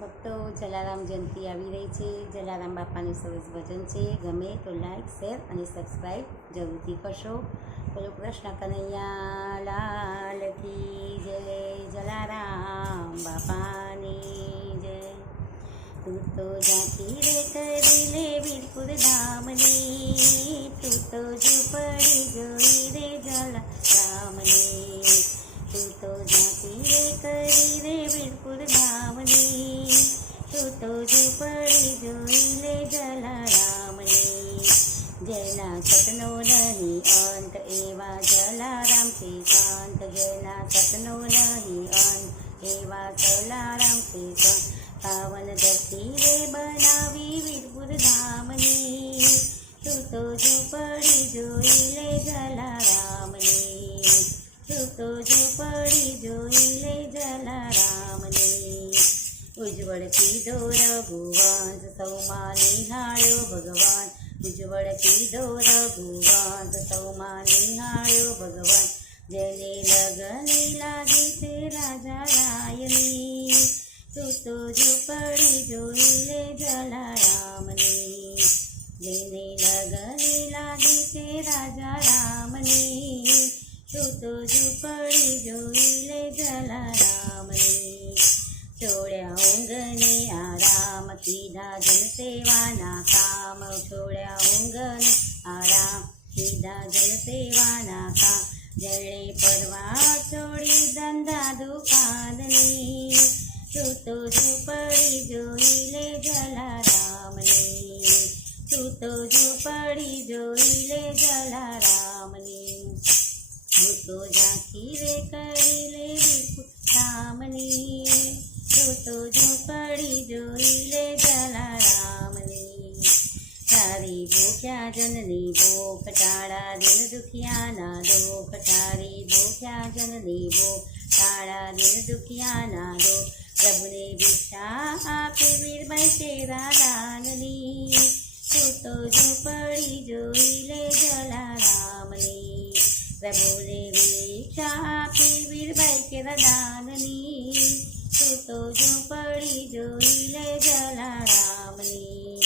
ભક્તો જલારામ જયંતિ આવી રહી છે. જલારામ બાપાનું સરસ ભજન છે. ગમે તો લાઈક, શેર અને સબસ્ક્રાઈબ જરૂરથી કરશો. બોલો કૃષ્ણ કનૈયા લાલ કી જય. જલારામ બાપાની જય. તું તો જાતી રે કરી લે વીરપુર ધામની, તું તો ઝૂંપડી જોઈ રે જલારામની. તું તો જાતી રે કરી રે વીરપુર ધામની, તું તો ઝૂંપડી જોઈ લે જલારામની. જેના સતનો નહીં અંત એવા જલારામ છે સંત, જેના સતનો નહીં અંત એવા જલારામ છે સંત. પાવન ધરતી રે બનાવી વીરપુર ધામની, તું તો ઝૂંપડી જોઈ લે જલારામની, તું તો ઝૂંપડી જોઈ લે જલારામની. ઉજ્જવળ કીધો રઘુવંશ સૌમાં નિહાળ્યો ભગવાન, ઉજ્જવળ કીધો રઘુવંશ સૌમાં નિહાળ્યો ભગવાન. જેને લગને લાગી છે રાજા રાયની, તું તો ઝૂંપડી જોઈ લે જલારામની. જેને લગને લાગી છે રાજા રામની, તું તો ઝૂંપડી જોઈ લે જલારામની. છોડ્યા ઊંઘને આરામ કીધા જન સેવાના કામ, છોડ્યા ઊંઘને આરામ કીધા જન સેવાના કામ. જેણે પરવા છોડી ધંધા દુકાનની, તું તો ઝૂંપડી જોઈ લે જલારામની, તું તો ઝૂંપડી જોઈ લે જલારામની. હું તો ઝાંખી રે કરી લે વીરપુર ધામની, તું તો ઝૂંપડી જોઈ લે જલારામની. તારી ભૂખ્યા જનની ભૂખ ટાળા દિન દુખિયાના દુઃખ, તારી ભૂખ્યા જનની ભૂખ ટાળા દિન દુખિયાના દુઃખ. પ્રભુને ભિક્ષા આપે વીરબાઈ તેરા દાનની, તું તો ઝૂંપડી જોઈ લે જલારામની. પ્રભુને ભિક્ષા આપે વીરબાઈ તેરા દાનની, તું તો ઝૂંપડી જોઈ લે જલારામની.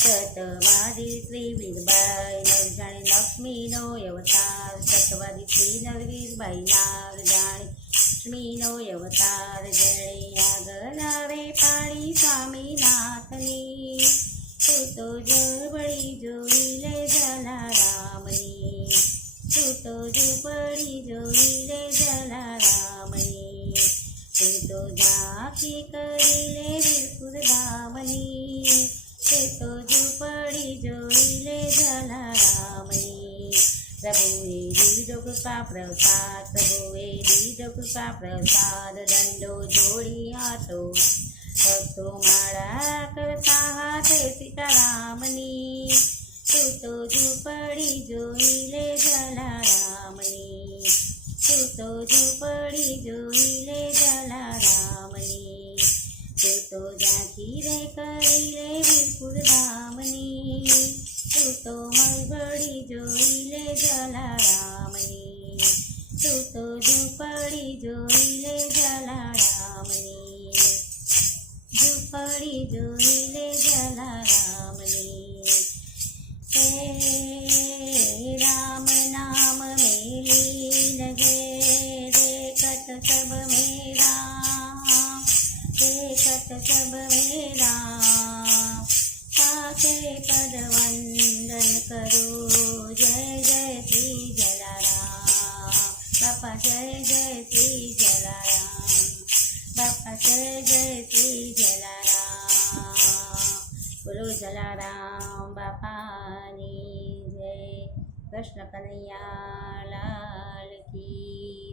સતવાદી શ્રી વીરબાઈ નર જાણે લક્ષ્મીનો અવતાર, સતવાદી શ્રી નર વીરબાઈ નાર જાણે લક્ષ્મીનો અવતાર. જેણે આગળ આવે પાડી સ્વામીનાથની, તું તો ઝૂંપડી જોઈ લે જલારામની, તું તો ઝૂંપડી જોઈ લે જલારામની. તું તો ઝાંખી કરી લે વીરપુર ધામની, તું તો ઝૂંપડી જોઈ લે જલારામની. પ્રભુએ દીધો કૃપા પ્રસાદ, પ્રભુએ દીધો કૃપા પ્રસાદ. દંડો જોડી હાથો ભક્તો માળા કરતા હાથે સીતારામની, તું તો ઝૂંપડી જોઈ લે જલારામની, તું તો ઝૂંપડી જોઈ લે જલારામની. તું તો ઝાંખી રે કરી લે વીરપુર ધામની, તું તો મલબડી જોઈ લે જલારામની, તું તો ઝૂંપડી જોઈ લે જલારામની, ઝૂંપડી જોઈ લે જલારામની. હે રામ નામ મેલીન ગે देखत सब मेरा, देखत सब मेरा. पाके पद वंदन करो, जय जय श्री जलाराम बापा, जय जय श्री जलाराम बापा, जय जय श्री जलाराम. बोलो जलाराम बापानी जय. કૃષ્ણ કનૈયા લાલ કી